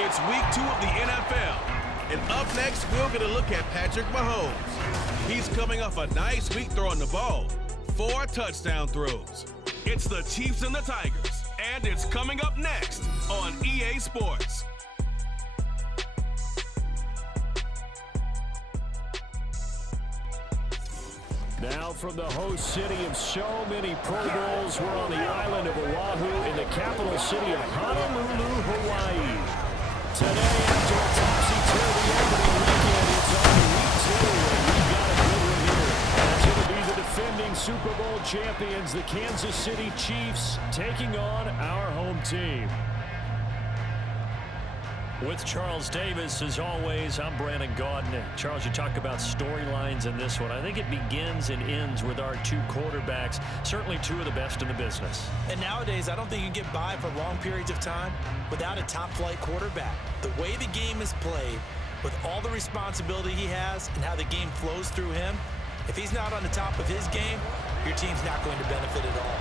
It's week 2 of the NFL. And up next, we'll get a look at Patrick Mahomes. He's coming off a nice week throwing the ball. 4 touchdown throws. It's the Chiefs and the Tigers. And it's coming up next on EA Sports. Now from the host city of so many Pro Bowls, we're on the island of Oahu in the capital city of Honolulu, Hawaii. Today, after a topsy-turvy opening weekend, it's on week 2, and we've got a good one here. It's going to be the defending Super Bowl champions, the Kansas City Chiefs, taking on our home team. With Charles Davis, as always, I'm Brandon Gaudin. Charles, you talk about storylines in this one. I think it begins and ends with our 2 quarterbacks, certainly 2 of the best in the business. And nowadays, I don't think you can get by for long periods of time without a top-flight quarterback. The way the game is played, with all the responsibility he has and how the game flows through him, if he's not on the top of his game, your team's not going to benefit at all.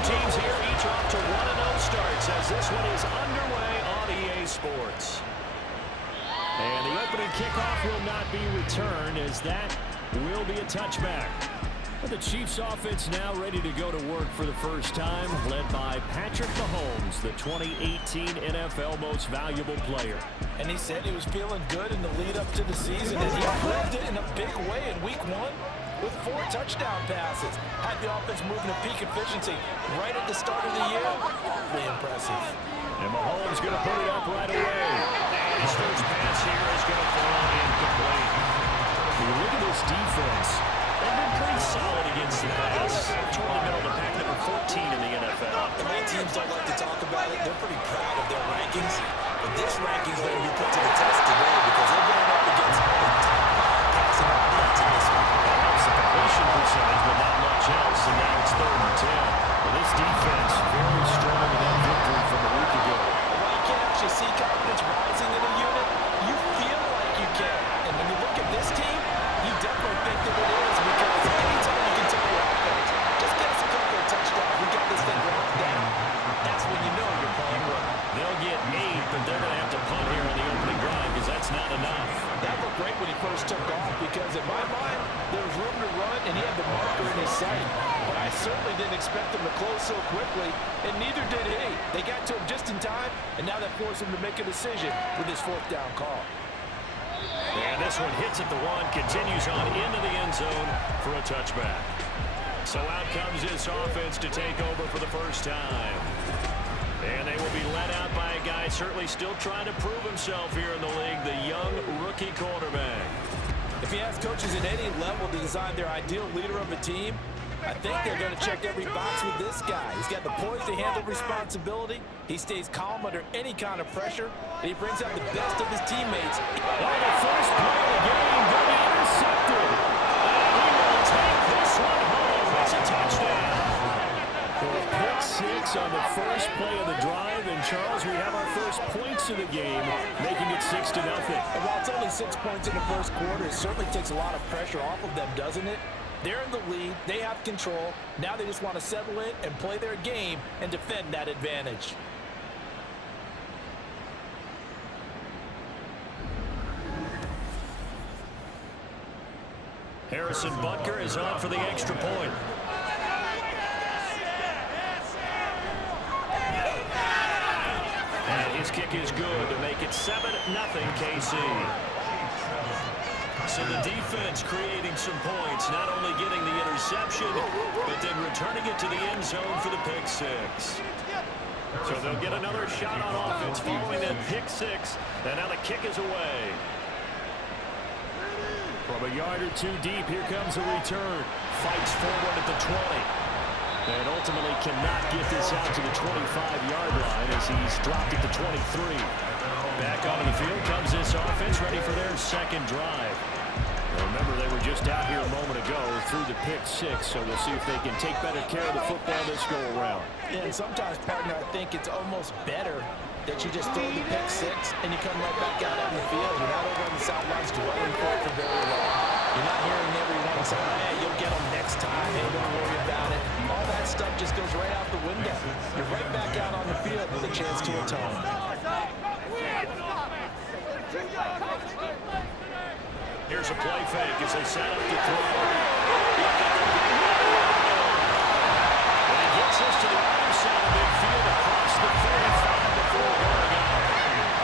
Teams here, each off to 1-0 starts as this one is underway on EA Sports. And the opening kickoff will not be returned as that will be a touchback. But the Chiefs offense now ready to go to work for the first time, led by Patrick Mahomes, the 2018 NFL Most Valuable Player. And he said he was feeling good in the lead up to the season, and he proved it in a big way in week 1. With 4 touchdown passes. Had the offense moving at peak efficiency right at the start of the year. Really impressive. And Mahomes going to put it up right away. And his first pass here is going to fall incomplete. Look at this defense. They've been pretty solid against the pass. Toward the middle of the pack, number 14 in the NFL. The way teams don't like to talk about it, they're pretty proud of their rankings. But this ranking's going to be put to the test today because they're going up against the top 5 passing offense in this one. Completion percentage, but not much else, and now it's 3rd and 10. Well, this defense very strong in that victory from a week ago. Well, you can't actually see confidence rising in a unit. You feel like you can. And when you look at this team, you definitely think that it is because anytime you can tell your offense, just get us a couple of touchdowns, we got this thing locked down. That's when you know you're playing well. They'll get 8, but they're going to have to punt here on the opening drive because that's not enough. That looked great when he first took off because in my mind, there was room to run and he had the marker in his sight. But I certainly didn't expect him to close so quickly, and neither did he. They got to him just in time, and now that forced him to make a decision with his 4th down call. And this one hits at the 1, continues on into the end zone for a touchback. So out comes this offense to take over for the first time. And they will be led out by a guy certainly still trying to prove himself here in the league, the young rookie quarterback. If you ask coaches at any level to design their ideal leader of a team, I think they're going to check every box with this guy. He's got the poise to handle responsibility. He stays calm under any kind of pressure, and he brings out the best of his teammates. Oh, the first play of the game going to be intercepted. And he will take this one home. It's a touchdown. Pick 6 on the first play of the drive, and Charles, we have our first points of the game, making it 6-0. And while it's only 6 points in the first quarter, it certainly takes a lot of pressure off of them, doesn't it? They're in the lead, they have control, now they just want to settle in and play their game and defend that advantage. Harrison Butker is on for the extra point. And his kick is good to make it 7-0 KC. So the defense creating some points, not only getting the interception, but then returning it to the end zone for the pick 6. So they'll get another shot on offense following that pick 6, and now the kick is away. From a yard or 2 deep, here comes a return. Fights forward at the 20. And ultimately cannot get this out to the 25-yard line as he's dropped at the 23. Back onto the field comes this offense, ready for their second drive. Remember, they were just out here a moment ago through the pick 6, so we'll see if they can take better care of the football this go-around. Yeah, and sometimes, partner, I think it's almost better that you just throw the pick 6 and you come right back out on the field. You're not over on the sidelines dwelling for it for very long. You're not hearing everyone say, hey, you'll get them next time. Hey, don't worry about it. You're right back out on the field with a chance to atone. Here's a play fake as they set up to throw. And he gets us to the other side of midfield across the 35 before going out.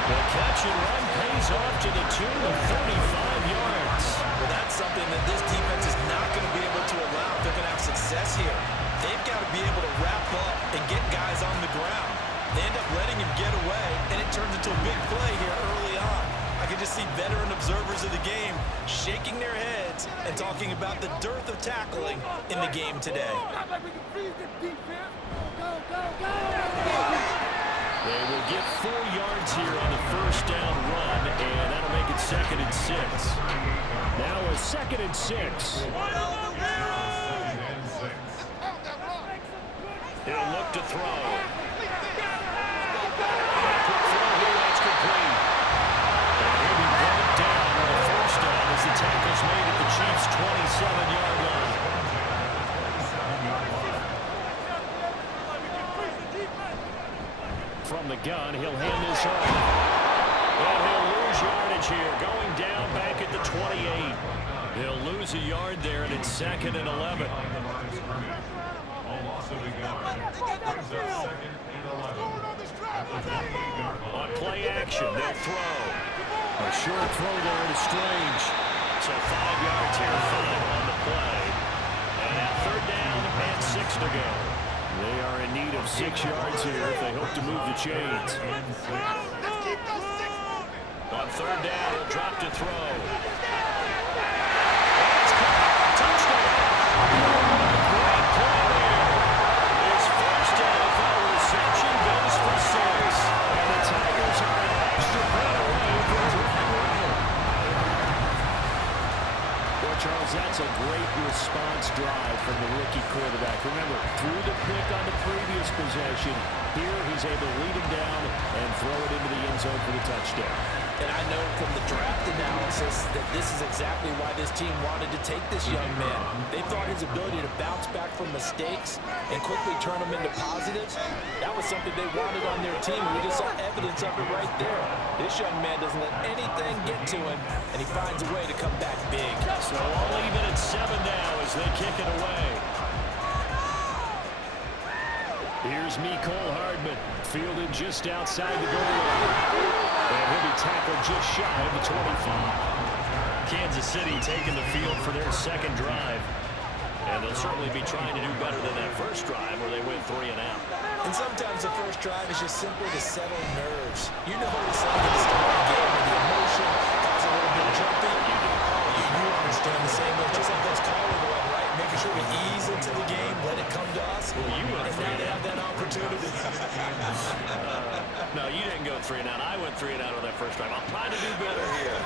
The catch and run pays off to the tune of 35 yards. Well, that's something that this defense is not going to be able to allow if they're going to have success here. They've got to be able to wrap up and get guys on the ground. They end up letting him get away, and it turns into a big play here early on. I can just see veteran observers of the game shaking their heads and talking about the dearth of tackling in the game today. They will get 4 yards here on the first down run, and that'll make it 2nd and 6. Now a 2nd and 6. He'll look to throw. Quick throw here, that's complete. And he'll be brought down on the first down as the tackle's made at the Chiefs' 27-yard line. From the gun, he'll hand this off. And he'll lose yardage here, going down back at the 28. He'll lose a yard there, and it's 2nd and 11. On play action, they'll throw. A short throw there to Strange. So 5 yards here, 5 on the play. And now 3rd down and 6 to go. They are in need of 6 yards here if they hope to move the chains. On 3rd down, he'll drop to throw. Touchdown! Great play there. His first NFL reception goes for 6. And the Tigers are an extra point away from drawing level. Well, Charles, that's a great response drive from the rookie quarterback. Remember, threw the pick on the previous possession. Here he's able to lead him down and throw it into the end zone for the touchdown. And I know from the draft analysis that this is exactly why this team wanted to take this young man. They thought his ability to bounce back from mistakes and quickly turn them into positives, that was something they wanted on their team. We just saw evidence of it right there. This young man doesn't let anything get to him, and he finds a way to come back big. So all even at 7 now as they kick it away. Here's Mecole Hardman, fielded just outside the goal line. And he'll be tackled just shy of the 25. Kansas City taking the field for their 2nd drive. And they'll certainly be trying to do better than that first drive where they went 3 and out. And sometimes the first drive is just simply to settle nerves. You know what it's like at the start of the game when the emotion is a little bit jumpy. You understand the same way, just like those calling the one, right? Making sure we ease into the game, let it come to us. Well, you went and now they have that opportunity. No, you didn't go 3 and out. I went 3 and out on that first drive. I'm trying to do better here.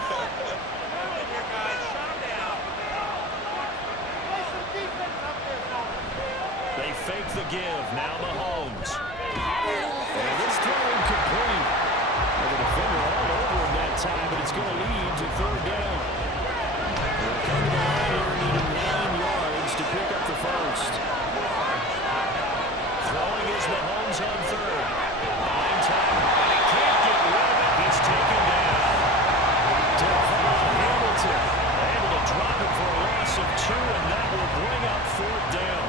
They fake the give. Now Mahomes. And this throw incomplete. And the defender all over him that time, but it's going to lead to 3rd down. They'll come to the line here, needing 9 yards to pick up the first. Throwing is Mahomes on 3rd. Behind time, and he can't get rid of it. He's taken down. Devon Hamilton able to drop it for a loss of 2, and that will bring up 4th down.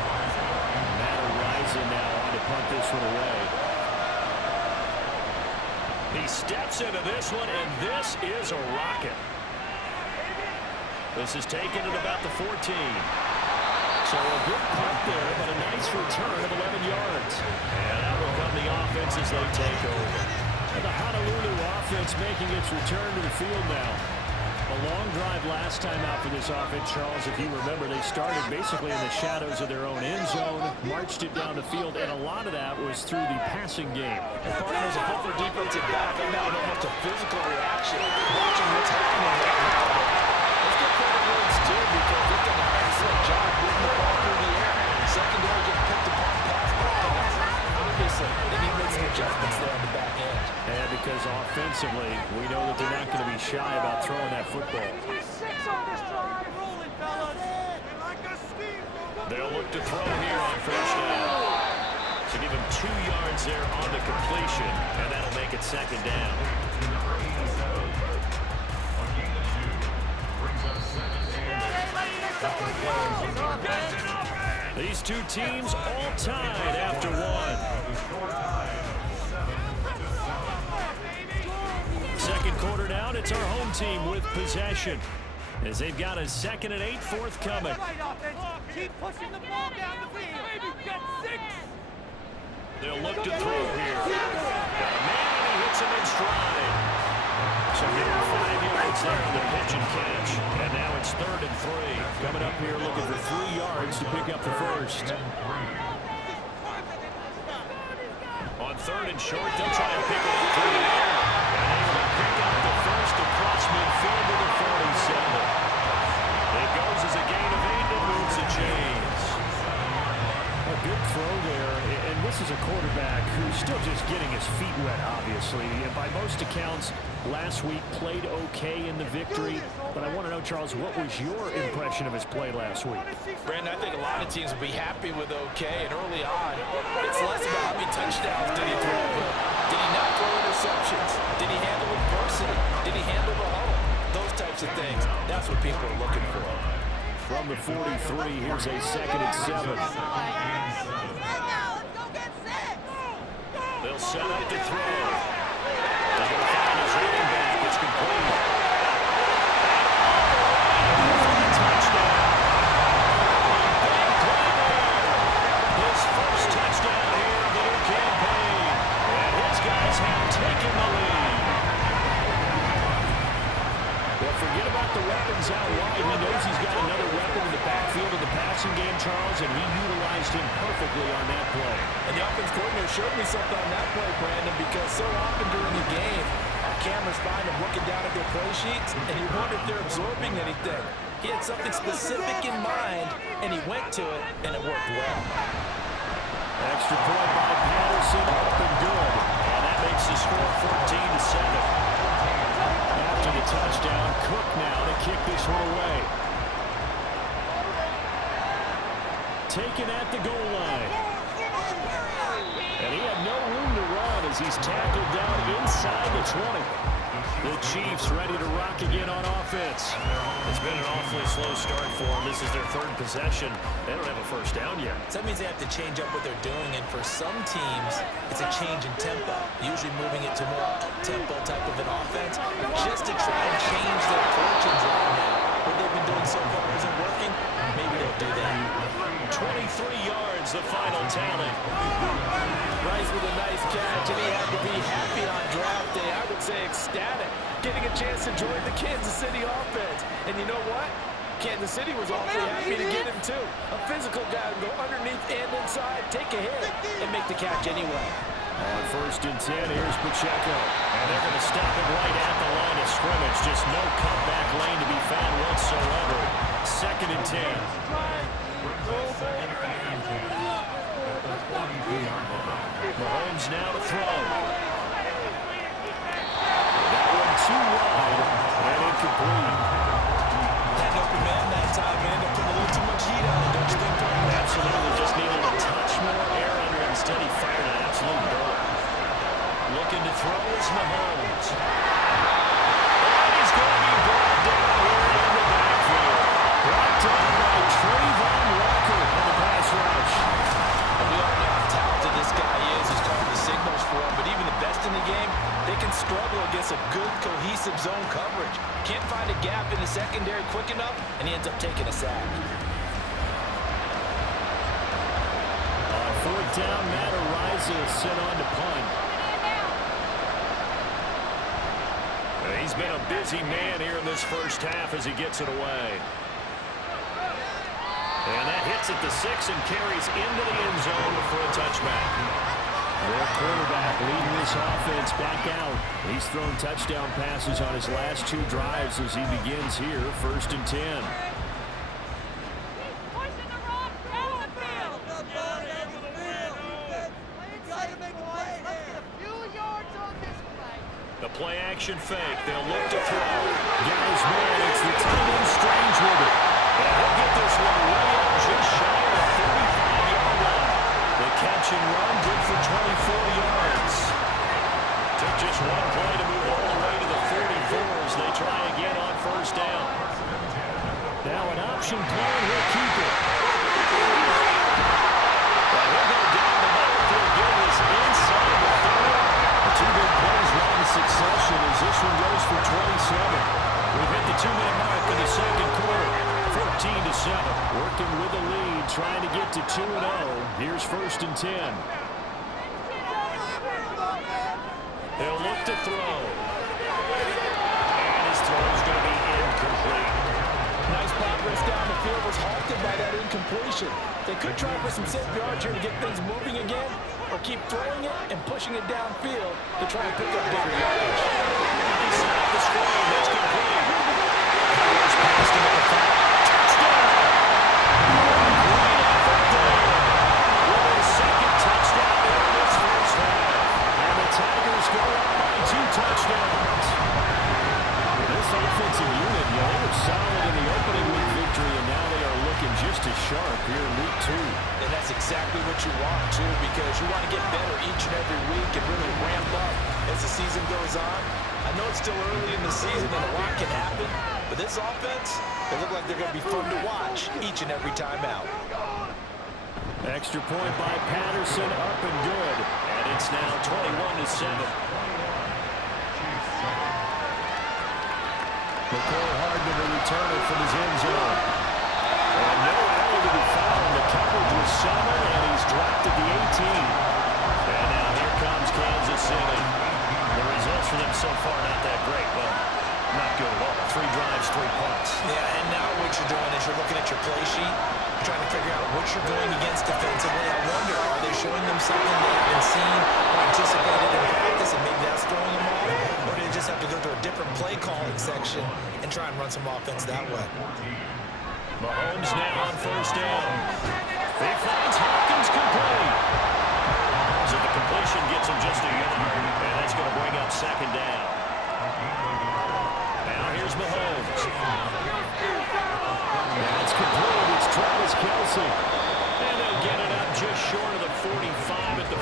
Matt Araiza now on to punt this one away. He steps into this one, and this is a rocket. This is taken at about the 14. So a good punt there, but a nice return of 11 yards. And that will come the offense as they take over. And the Honolulu offense making its return to the field now. A long drive last time out for this offense, Charles. If you remember, they started basically in the shadows of their own end zone, marched it down the field, and a lot of that was through the passing game. And partners, a former defensive back, I'm having almost a physical reaction watching what's happening right now. Let's get credit where it's due because they've done an excellent job moving the ball through the air. Secondary getting picked apart pass by pass. Obviously, they need to make some adjustments there on the back end. And because offensively, we know that they're not going to be shy about throwing that football. They'll look to throw here on first down. Should even 2 yards there on the completion, and that'll make it second down. These two teams all tied after one. Second quarter down, it's our home team with possession, as they've got a 2nd and 8 forthcoming. Keep pushing the ball down the field. Get 6. They'll look to throw here. Got a man, and he hits him in stride. So getting 5 yards there on the pitch and catch. And now it's 3rd and 3. Coming up here looking for 3 yards to pick up the first. On 3rd and short, they'll try and pick it up through the air. And able to pick up the first across midfield to the 47. It goes as a gain of 8 and moves the chains. A good throw there, and this is a quarterback who's still just getting his feet wet, obviously. And by most accounts, last week played okay in the victory. But I want to know, Charles, what was your impression of his play last week? Brandon, I think a lot of teams will be happy with okay, and early on, it's less about how many touchdowns did he throw, but did he not throw interceptions? Did he handle adversity? Did he handle the huddle? Those types of things. That's what people are looking for. From the 43, here's a 2nd and 7. They'll set up to throw. They're going to find his running back. It's complete. For the touchdown. Big play there. His first touchdown here of the new campaign. And his guys have taken the lead. Well, forget about the weapons out wide. He knows he's got another weapon in the backfield of the passing game, Charles, and he utilized him perfectly on that play. And the offense coordinator showed me something on that play, Brandon, because so often during the game, our cameras find him looking down at their play sheets, and you wonder if they're absorbing anything. He had something specific in mind, and he went to it, and it worked well. Extra point by Patterson, up and good. And that makes the score 14-7. After the touchdown, Cook now to kick this one away. Taken at the goal line. And he had no room to run as he's tackled down inside the 20. The Chiefs ready to rock again on offense. It's been an awfully slow start for them. This is their 3rd possession. They don't have a first down yet. So that means they have to change up what they're doing, and for some teams, it's a change in tempo, usually moving it to more up-tempo type of an offense, just to try and change their fortunes right now. What they've been doing so far isn't working. Maybe they'll do that. 23 yards, the final tally. Rice with a nice catch, and he had to be happy on draft day. I would say ecstatic, getting a chance to join the Kansas City offense. And you know what? Kansas City was awfully happy to get him, too. A physical guy who go underneath and inside, take a hit, and make the catch anyway. On 1st and 10, here's Pacheco. And they're going to stop him right at the line of scrimmage. Just no comeback lane to be found whatsoever. 2nd and 10. Mahomes now to throw. That one too wide and incomplete. Had no command that time, man. They put a little too much heat on it, don't you think, Brian? Absolutely, just needed a touch more air under him. Instead, he fired an absolute bullet. Looking to throw is Mahomes. And he's going to be brought down here in the backfield. Brought down by Trayvon Walker on the pass rush. We all know how talented this guy is. He's calling the signals for him, but even the best in the game, they can struggle against a good, cohesive zone coverage. Can't find a gap in the secondary quick enough, and he ends up taking a sack. On 4th down, Matt Ariza sent on to punt. He's been a busy man here in this first half as he gets it away. And that hits at the 6 and carries into the end zone for a touchback. Their quarterback leading this offense back out. He's thrown touchdown passes on his last 2 drives as he begins here, 1st and 10. The play action fake. They'll look to throw. Guys, man, it's the Titans Strange with it. And he'll get this one way up just shy of the 35-yard line. The catch and run good for option play, and he'll keep it. Well, he'll go down the backfield, getting this inside the 30. The two big plays right in succession as this one goes for 27. We've hit the 2-minute mark in the second quarter. 14-7. Working with the lead, trying to get to 2-0. Here's 1st and 10. He'll look to throw. And his throw is going to be incomplete. Nice progress down the field was halted by that incompletion. They could try for some safe yards here to get things moving again, or keep throwing it and pushing it downfield to try and pick up bigger yardage. Inside the screen, that's complete. Powers passed him at the 5. Touchdown! Great effort there. With his second touchdown in this first half. And the Tigers go up by 2 touchdowns. This offensive unit, they were solid in the opening week victory, and now they are looking just as sharp here in week 2. And that's exactly what you want, too, because you want to get better each and every week and really ramp up as the season goes on. I know it's still early in the season and a lot can happen, but this offense, they look like they're going to be fun to watch each and every time out. Extra point by Patterson, up and good. And it's now 21-7. McCoy Hardman to return it from his end zone. And no error to be found. The coverage was solid, and he's dropped at the 18. And now here comes Kansas City. The results for them so far not that great, but not good at all. 3 drives, 3 punts. Yeah, and now what you're doing is you're looking at your play sheet, trying to figure out what you're going against defensively. I wonder, are they showing them something they haven't seen or anticipated in practice, and maybe that's throwing them off? Or do they just have to go to a different play calling section and try and run some offense that way? Mahomes now on 1st down. He finds Hopkins complete. So the completion gets him just a yard, and that's going to bring up 2nd down. Now here's Mahomes. That's complete. It's Travis Kelce. And they'll get it up just short of the 45 at the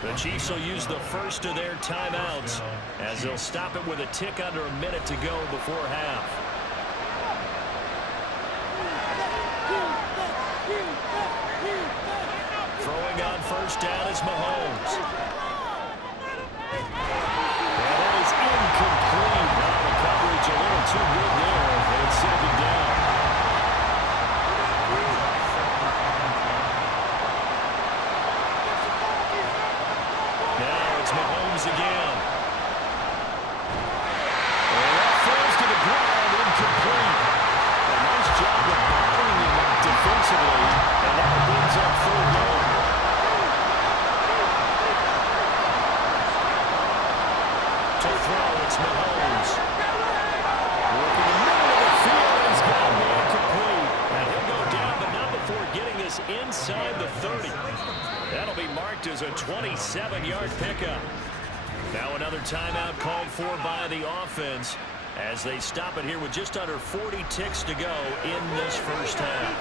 44. The Chiefs will use the first of their timeouts as they'll stop it with a tick under a minute to go before half. Throwing on 1st down is Mahomes. And that is incomplete. Now the coverage a little too good there, and it's 2nd down. Now it's Mahomes again. And that falls to the ground, incomplete. A nice job of bottling him up defensively, and now it brings up 3rd down. To throw, it's Mahomes. Working the middle of the field, he's got him incomplete. And he'll go down, but not before getting this inside the 30. That'll be marked as a 27-yard pickup. Now another timeout called for by the offense as they stop it here with just under 40 ticks to go in this first half.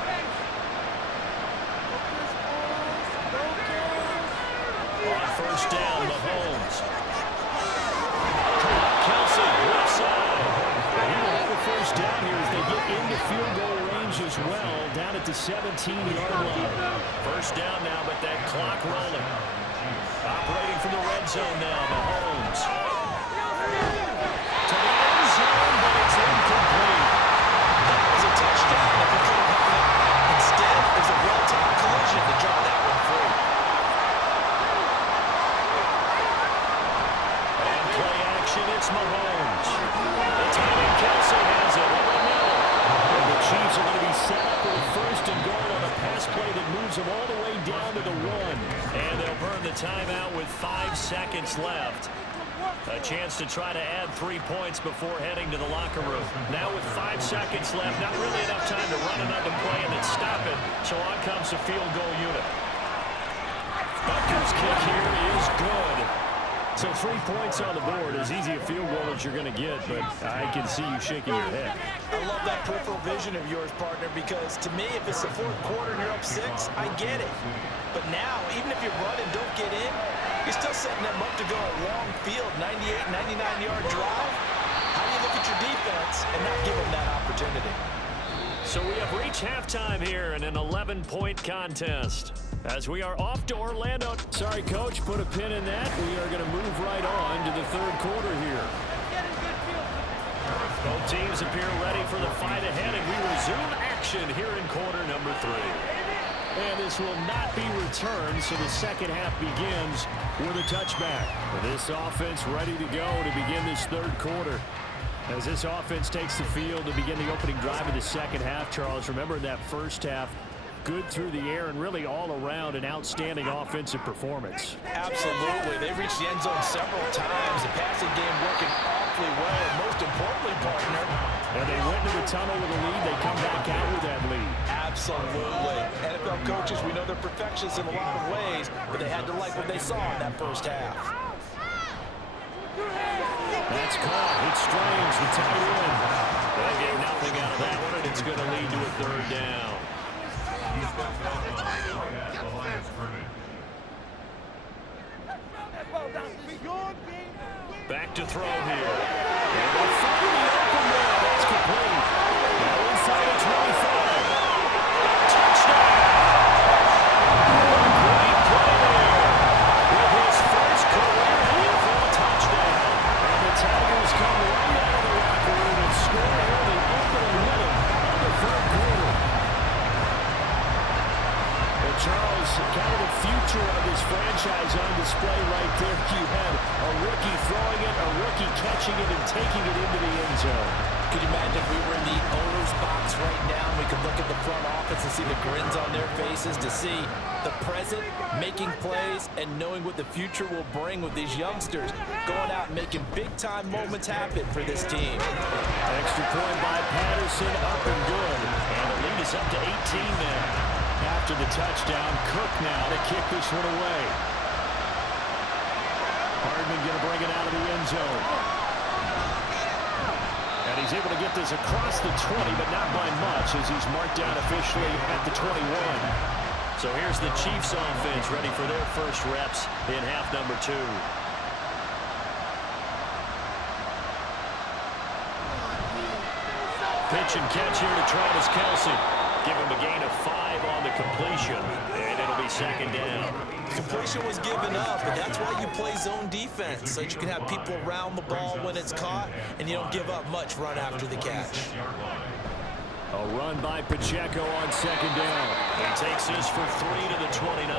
On 1st down, Mahomes. Kelce, left side. And he will have the 1st down here as they get into field goal range as well, down at the 17-yard line. 1st down now, but that clock rolling. Operating from the red zone now, Mahomes. To the end zone, but it's incomplete. That was a touchdown if he could have hung on. Instead, there's a well-timed collision to draw that one free. On play action, it's Mahomes. The tight end Kelce has it. And the Chiefs are going to be set up with a 1st and goal on a pass play that moves them all the way down to the 1. And they'll burn the timeout with 5 seconds left. A chance to try to add 3 points before heading to the locker room. Now with 5 seconds left, not really enough time to run another play and then stop it. So on comes the field goal unit. Butker's kick here is good. So 3 points on the board, as easy a field goal as you're going to get, but I can see you shaking your head. I love that peripheral vision of yours, partner, because to me, if it's the 4th quarter and you're up 6, I get it. But now, even if you run and don't get in, you're still setting them up to go a long field, 98, 99-yard drive. How do you look at your defense and not give them that opportunity? So we have reached halftime here in an 11-point contest. As we are off to Orlando. Sorry, Coach, put a pin in that. We are going to move right on to the third quarter here. Both teams appear ready for the fight ahead, and we resume action here in quarter number 3. And this will not be returned, so the second half begins with a touchback. This offense ready to go to begin this third quarter. As this offense takes the field to begin the opening drive of the second half, Charles, remember that first half, good through the air and really all around an outstanding offensive performance. Absolutely. They reached the end zone several times. The passing game working awfully well. And most importantly, partner, and they went into the tunnel with a lead. They come back out with that lead. Absolutely. NFL coaches, we know they're perfectionists in a lot of ways, but they had to like what they saw in that first half. That's caught. It's Strange, the tight end. They'll get nothing out of that one, and it's going to lead to a third down. Back to throw here. And they'll find the open man. That's complete. Now inside the 25. Touchdown! Great play there. With his first career NFL touchdown. And the Tigers come right out of the locker room and score early, opening minute of the third quarter. Charles, kind of the future of this franchise on display right there. You had a rookie throwing it, a rookie catching it, and taking it into the end zone. Could you imagine if we were in the owner's box right now and we could look at the front office and see the grins on their faces, to see the present making plays and knowing what the future will bring with these youngsters going out and making big-time moments happen for this team. Extra point by Patterson, up and good. And the lead is up to 18 now. After the touchdown, Cook now to kick this one away. Hardman going to bring it out of the end zone. And he's able to get this across the 20, but not by much, as he's marked down officially at the 21. So here's the Chiefs offense ready for their first reps in half number 2. Pitch and catch here to Travis Kelce. Give him a gain of 5 on the completion, and it'll be second down. Completion was given up, but that's why you play zone defense, so that you can have people around the ball when it's caught, and you don't give up much run after the catch. A run by Pacheco on second down. He takes this for 3 to the 29.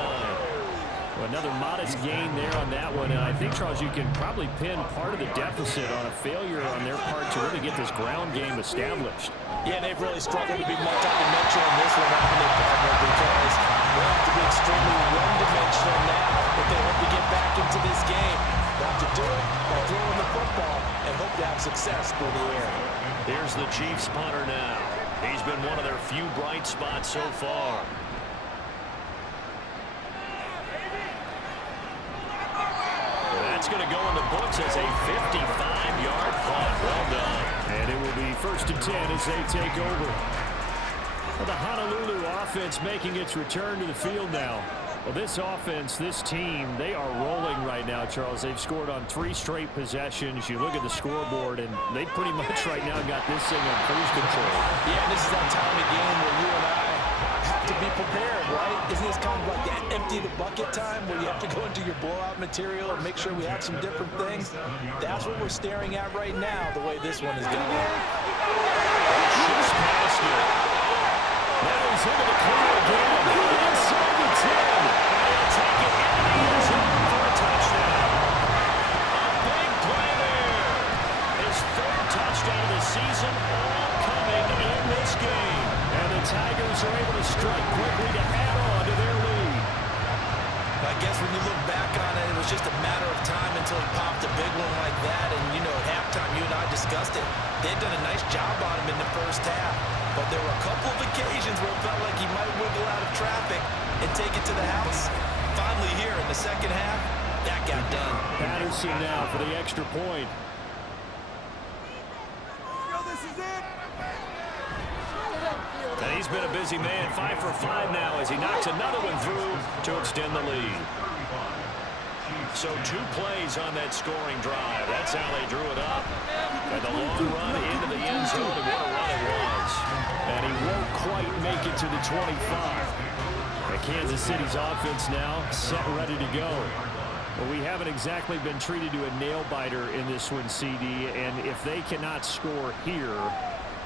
Well, another modest gain there on that one, and I think, Charles, you can probably pin part of the deficit on a failure on their part to really get this ground game established. Yeah, they've really struggled to be multi-dimensional in this one, haven't they, partner, because they have to be extremely one-dimensional now if they hope to get back into this game. They have to do it by throwing the football and hope to have success through the air. Here's the Chiefs punter now. He's been one of their few bright spots so far. That's going to go in the books as a 55-yard punt. Well done. And it will be 1st and 10 as they take over. Well, the Honolulu offense making its return to the field now. Well, this offense, this team, they are rolling right now, Charles. They've scored on 3 straight possessions. You look at the scoreboard, and they pretty much right now got this thing on cruise control. Yeah, and this is that time of game where you and I have to be prepared, right? Isn't this kind of like that empty the bucket time where you have to go into your blowout material and make sure we have some different things? That's what we're staring at right now, the way this one is going. Shoots past it. Now he's into the corner again. Inside the 10. They'll take it into the end zone for a touchdown. Big play there. His 3rd touchdown of the season, all coming in this game. And the Tigers are able to strike quickly to add on to their lead. I guess when you look back on it, it was just a matter of time until he popped a big one like that. And, you know, at halftime, you and I discussed it. They had done a nice job on him in the first half. But there were a couple of occasions where it felt like he might wiggle out of traffic and take it to the house. Finally here in the second half, that got done. Patterson now for the extra point. This is it. And he's been a busy man, 5 for 5 now as he knocks another one through to extend the lead. So 2 plays on that scoring drive. That's how they drew it up. And the long run into the end zone, and what a run it was. And he won't quite make it to the 25. And Kansas City's offense now set, ready to go. Well, we haven't exactly been treated to a nail-biter in this one, CD, and if they cannot score here,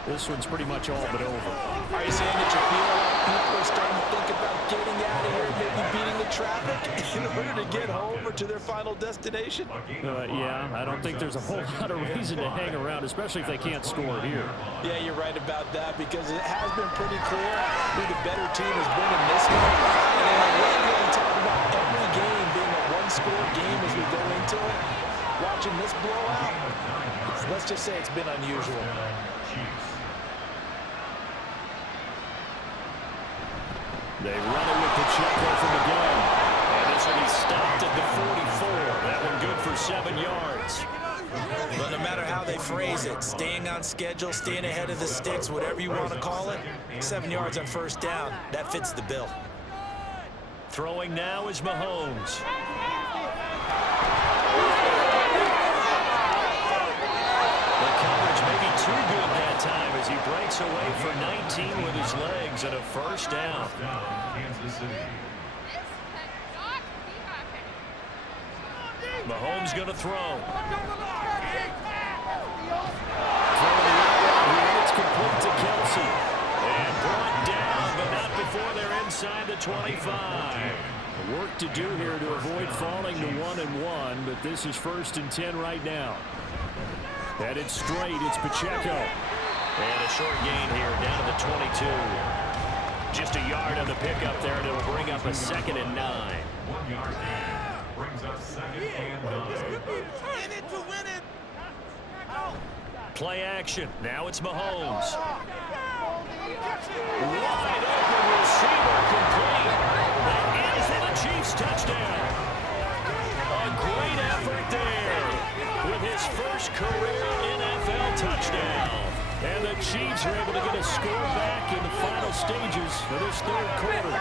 this one's pretty much all but over. Are you saying that you feel like people are starting to think about getting out of here, maybe beating the traffic in order to get home or to their final destination? Yeah, I don't think there's a whole lot of reason to hang around, especially if they can't score here. Yeah, you're right about that, because it has been pretty clear who the better team has been in this one. And we're really talking about every game being a one-score game as we go into it. Watching this blowout, let's just say it's been unusual. They run it with Pacheco from the gun. And this will be stopped at the 44. That one good for 7 yards. But no matter how they phrase it, staying on schedule, staying ahead of the sticks, whatever you want to call it, 7 yards on first down, that fits the bill. Throwing now is Mahomes. The coverage may be too good that time as he breaks away for 19 with his legs and a first down. Mahomes going to throw. It's complete to Kelsey. And brought down, but not before they're inside the 25. Work to do here to avoid falling to 1-1, but this is 1st and 10 right now. Headed straight, it's Pacheco. And a short gain here, down to the 22. Just a yard on the pickup there, and it'll bring up a 2nd and 9. 1 yard gain brings us 2nd and 9. In it to win it. Play action. Now it's Mahomes. Wide open receiver complete. That is for the Chiefs touchdown. A great effort there with his first career NFL touchdown. And the Chiefs are able to get a score back in the final stages of this 3rd quarter.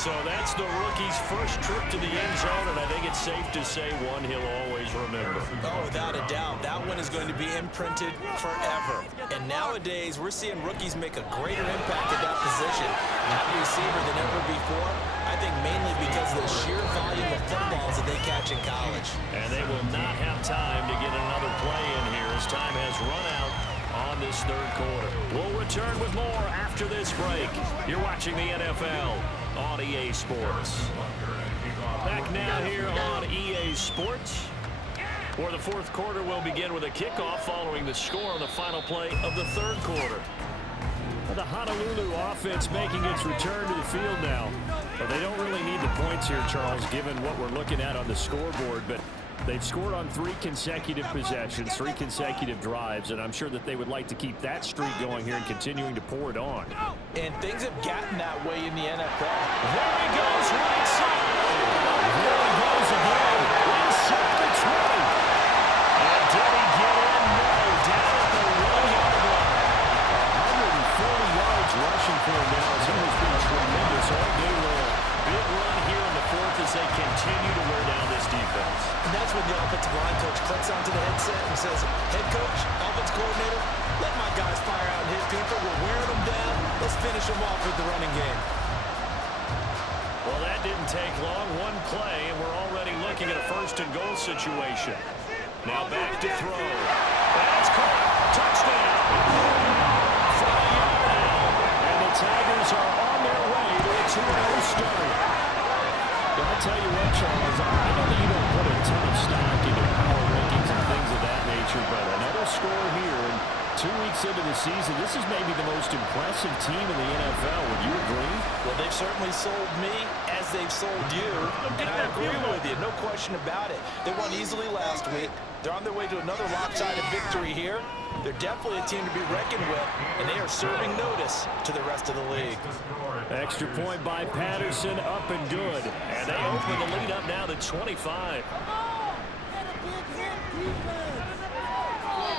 So that's the rookie's first trip to the end zone, and I think it's safe to say one he'll always remember. Oh, without a doubt. That one is going to be imprinted forever. And nowadays, we're seeing rookies make a greater impact at that position at receiver than ever before. I think mainly because of the sheer volume of footballs that they catch in college. And they will not have time to get another play in here as time has run out on this 3rd quarter. We'll return with more after this break. You're watching the NFL on EA Sports. Back now here on EA Sports, where the 4th quarter will begin with a kickoff following the score on the final play of the 3rd quarter. The Honolulu offense making its return to the field now. Well, they don't really need the points here, Charles, given what we're looking at on the scoreboard, but they've scored on 3 consecutive possessions, 3 consecutive drives, and I'm sure that they would like to keep that streak going here and continuing to pour it on. And things have gotten that way in the NFL. There he goes, right side. There he goes again, inside the 20. And did he get in? No, down at the 1-yard line. 140 yards rushing for him now. He has been tremendous all day long. Big run here in the 4th as they continue to wear down this defense. And that's when the offensive line coach clicks onto the headset and says, head coach, offense coordinator, let my guys fire out and hit people. We're wearing them down. Let's finish them off with the running game. Well, that didn't take long. One play, and we're already looking at a 1st and goal situation. Now back to throw. That's caught. Touchdown. From a yard out. And the Tigers are on their way to a 2-0 start. I'll tell you what, Charles, I know that you don't put a ton of stock into power rankings and things of that nature, but another score here, and 2 weeks into the season, this is maybe the most impressive team in the NFL. Would you agree? Well, they've certainly sold me as they've sold you, and I agree with you, no question about it. They won easily last week. They're on their way to another lopsided victory here. They're definitely a team to be reckoned with, and they are serving notice to the rest of the league. Extra point by Patterson, up and good. And they open the lead up now to 25.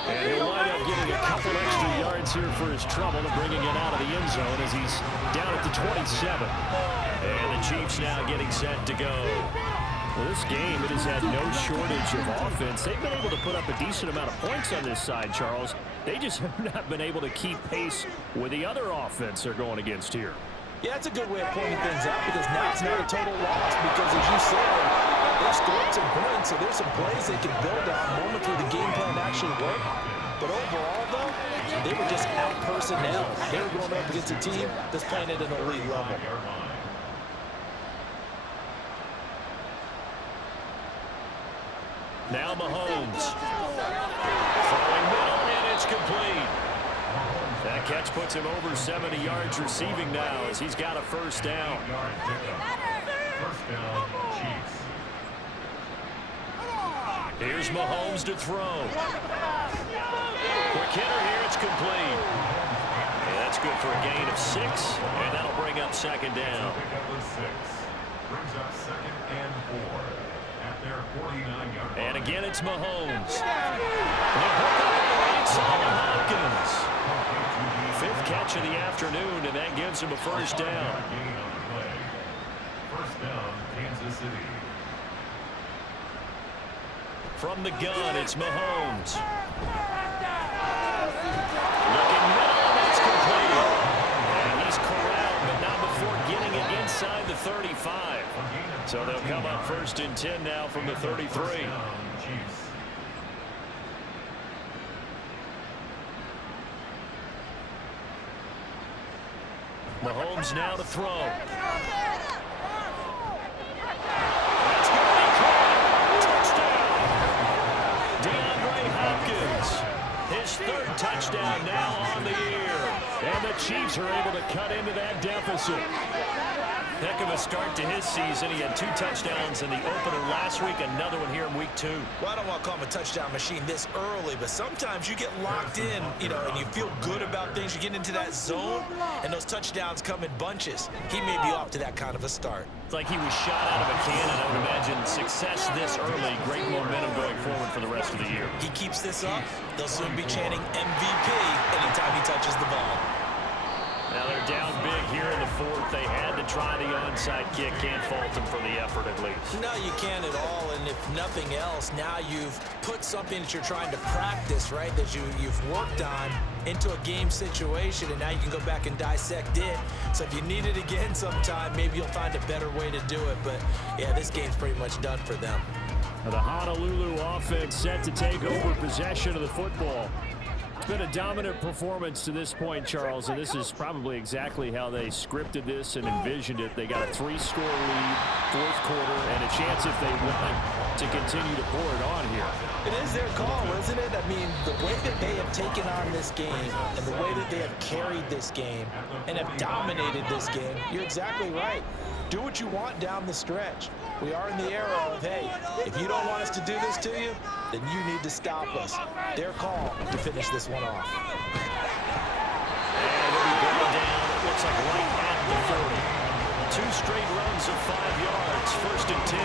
And he'll wind up getting a couple extra yards here for his trouble and bringing it out of the end zone as he's down at the 27. And the Chiefs now getting set to go. Well, this game, it has had no shortage of offense. They've been able to put up a decent amount of points on this side, Charles. They just have not been able to keep pace with the other offense they're going against here. Yeah, it's a good way of pointing things out because now it's not a total loss because, as you said, they've scored some points, so there's some plays they can build on, moments where the game plan actually worked. But overall, though, they were just out personnel. They were going up against a team that's playing at an elite level. Now Mahomes. Throwing middle, and it's complete. That catch puts him over 70 yards receiving now as he's got a first down. First down, Chiefs. Here's Mahomes to throw. Quick hitter here, it's complete. Yeah, that's good for a gain of 6, and that'll bring up second down. Brings up 2nd and 4 at their 49-yard line. And again, it's Mahomes. Hopkins. 5th catch of the afternoon, and that gives him a first down. First down, Kansas City. From the gun, it's Mahomes. Looking middle, and that's complete. And he's corralled, but not before getting it inside the 35. So they'll come up 1st and 10 now from the 33. Mahomes now to throw. That's going to be caught. Touchdown. DeAndre Hopkins. His 3rd touchdown now on the year. And the Chiefs are able to cut into that deficit. Heck of a start to his season. He had 2 touchdowns in the opener last week, another one here in week 2. Well, I don't want to call him a touchdown machine this early, but sometimes you get locked in, and you feel good about things. You get into that zone, and those touchdowns come in bunches. He may be off to that kind of a start. It's like he was shot out of a cannon. I would imagine success this early, great momentum going forward for the rest of the year. He keeps this up, they'll soon be chanting MVP anytime he touches the ball. Now they're down big here in the 4th. They had to try the onside kick. Can't fault them for the effort at least. No, you can't at all. And if nothing else, now you've put something that you're trying to practice, right, that you've worked on into a game situation, and now you can go back and dissect it. So if you need it again sometime, maybe you'll find a better way to do it. But, yeah, this game's pretty much done for them. The Honolulu offense set to take over possession of the football. It's been a dominant performance to this point, Charles, and this is probably exactly how they scripted this and envisioned it. They got a 3-score lead, 4th quarter, and a chance if they want to continue to pour it on here. It is their call, isn't it? I mean, the way that they have taken on this game and the way that they have carried this game and have dominated this game, you're exactly right. Do what you want down the stretch. We are in the era of, hey, if you don't want us to do this to you, then you need to stop us. Their call to finish this one off. And it'll be going down, it looks like right at the 40. 2 straight runs of 5 yards, 1st and 10.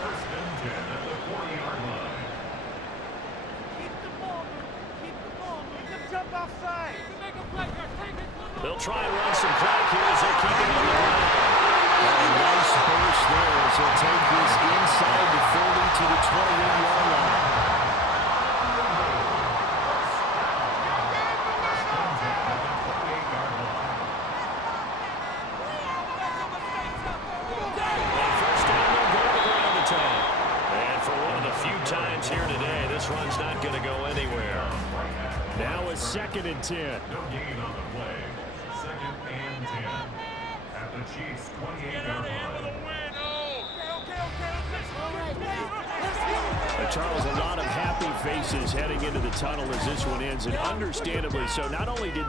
First and 10 at the 40-yard line. Keep the ball. Keep the ball. Make them jump outside. Make a play. Take it. They'll try and run some clock here as they keep it on the ground. A nice burst there as they'll take this inside the 30 to the 21-yard line. First down, they'll go to the ground attack. And for one of the few times here today, this run's not going to go anywhere. Now a 2nd and 10. No gain on the play. 2nd and 10 at the Chiefs' 28-yard line. Charles, a lot of happy faces heading into the tunnel as this one ends, and understandably so. Not only did